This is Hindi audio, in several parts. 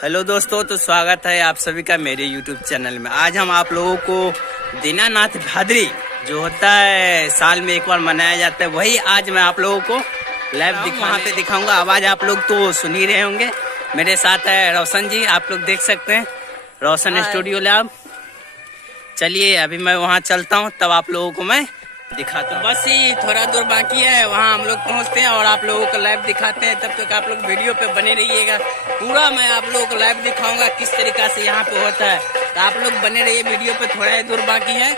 हेलो दोस्तों, तो स्वागत है आप सभी का मेरे YouTube चैनल में। आज हम आप लोगों को दीनानाथ भादरी जो होता है साल में एक बार मनाया जाता है, वही आज मैं आप लोगों को लाइव वहाँ पे दिखाऊंगा। आवाज आप लोग तो सुन ही रहे होंगे। मेरे साथ है रोशन जी, आप लोग देख सकते हैं, रोशन स्टूडियो लैब। चलिए अभी मैं वहाँ चलता हूँ, तब आप लोगों को मैं दिखाता हूँ। बस ही थोड़ा दूर बाकी है, वहाँ हम लोग पहुँचते हैं और आप लोगों को लाइव दिखाते हैं। तब तक आप लोग वीडियो पे बने रहिएगा, पूरा मैं आप लोगों को लाइव दिखाऊंगा किस तरीका से यहाँ पे होता है। तो आप लोग बने रहिए, वीडियो पे थोड़ा ही दूर बाकी है।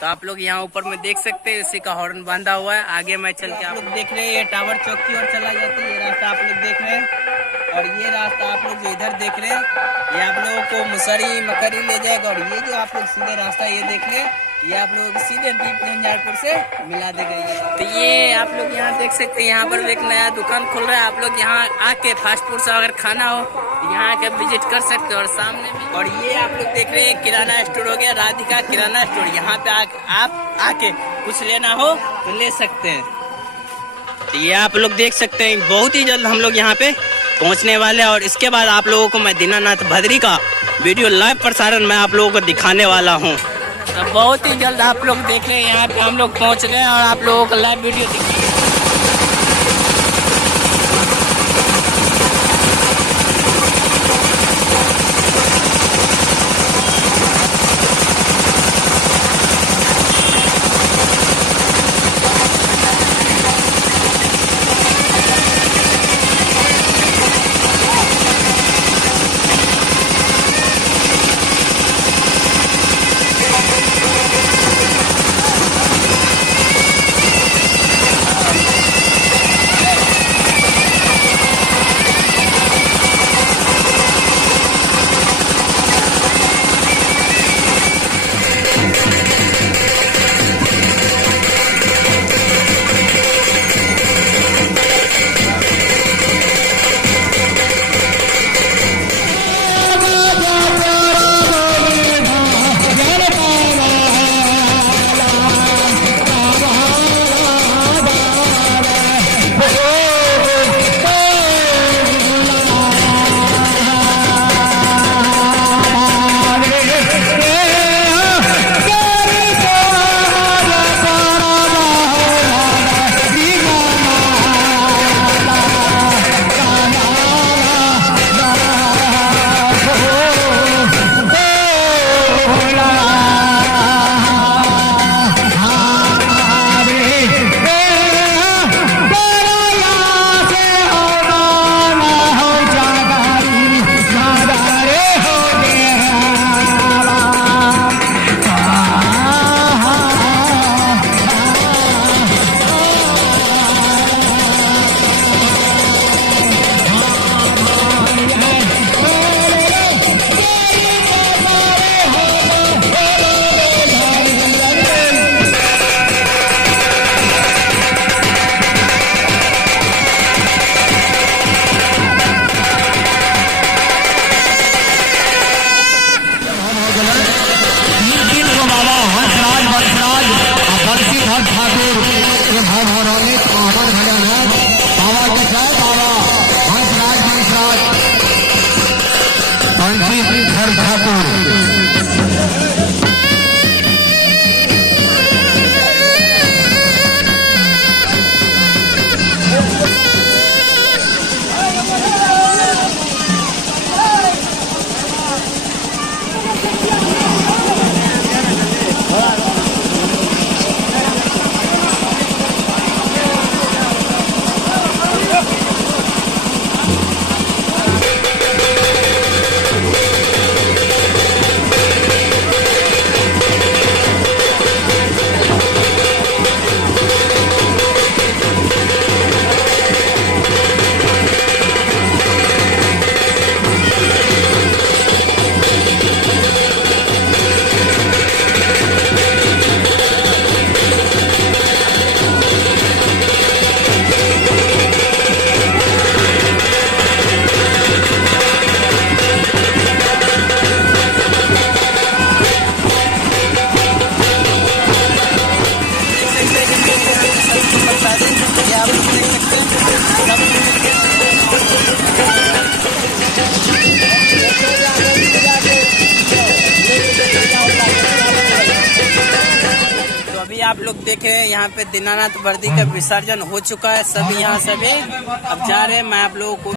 तो आप लोग यहाँ ऊपर में देख सकते हैं, इसी का हॉर्न बांधा हुआ है। आगे मैं चल के आप लोग देख रहे हैं, ये टावर चौक की ओर चला जाता है। ये रास्ता आप लोग देख रहे हैं और ये रास्ता आप लोग जो इधर देख रहे हैं, ये आप लोगों को मुसरी मकरी ले जाएगा। और ये जो आप लोग सीधे रास्ता ये देख रहे हैं, ये आप लोगों को सीधे दीप झंझारपुर से मिला देगा। तो ये आप लोग यहाँ देख सकते हैं, यहाँ पर एक नया दुकान खुल रहा है। आप लोग यहाँ आके फास्ट फूड से अगर खाना हो तो यहाँ आके विजिट कर सकते हो। और सामने भी, और ये आप लोग देख रहे हैं किराना स्टोर हो गया, राधिका किराना स्टोर। यहाँ पे आप आके कुछ लेना हो तो ले सकते हैं। तो ये आप लोग देख सकते हैं, बहुत ही जल्द हम लोग यहाँ पे पहुँचने वाले हैं। और इसके बाद आप लोगों को मैं दीनानाथ भादरी का वीडियो लाइव प्रसारण मैं आप लोगों को दिखाने वाला हूँ। तो बहुत ही जल्द आप लोग देखें, यहाँ पे हम लोग पहुँच गए और आप लोगों को लाइव वीडियो दिखाएंगे। ये आप लोग देख रहे हैं यहाँ पे दीनानाथ बर्दी का विसर्जन हो चुका है। सभी यहाँ सभी अब जा रहे हैं। मैं आप लोगों को